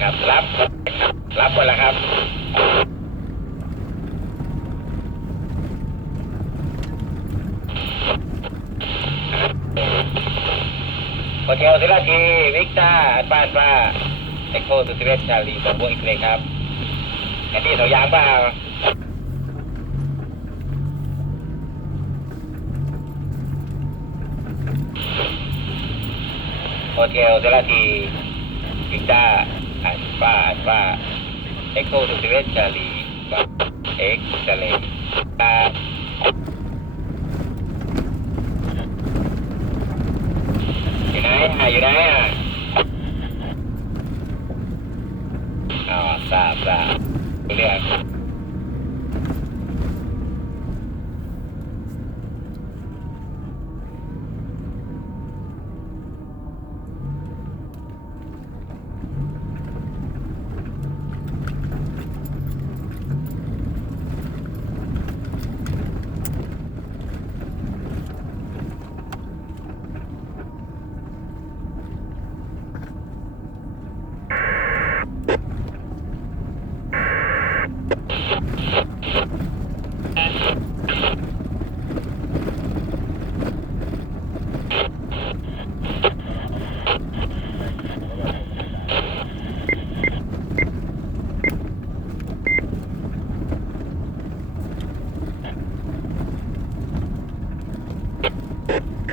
ครับ รับ รับหมดแล้วครับ โอเคโอซิลาทีวิกตาบ้านป้าเอ็กโคสุสิเวชชาลีสองพวกอีกเลยครับแอนดี้เสายางเปล่าโอเคโอซิลาทีวิกตา อันบ้าอันบ้าเอ็กโคสุสิเวชชาลีเอ็กซ์เลตาอยู่ไหนอะอยู่ไหนอะอ๋อทราบทราบเรื่อง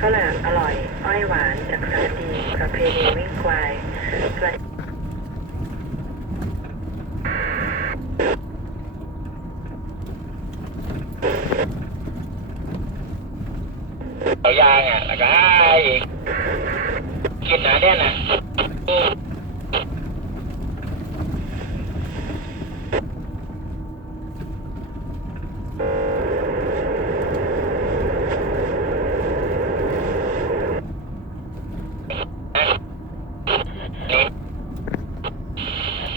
ข้าวหลามอร่อย อ้อยหวานจากสาดี ประเพณีวิ่งควายสวัสดีเอายางอะแล้วก็ให้อีกกินหนาแน่นอะอืมอะนี่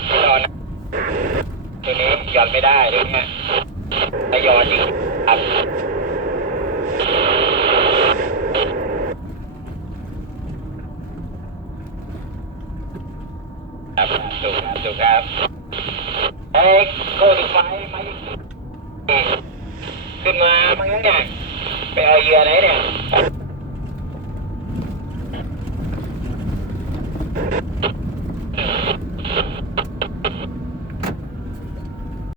ไม่รอนะทีนี้หย่อน ไม่ได้ด้วยเนี่ยถ้าหย่อนจริงครับครับถูกครับถูกครับเอ้ยโคติไฟมาอีกทีขึ้นมามั้งเนี่ยไปเอาเหยื่อไหนเนี่ย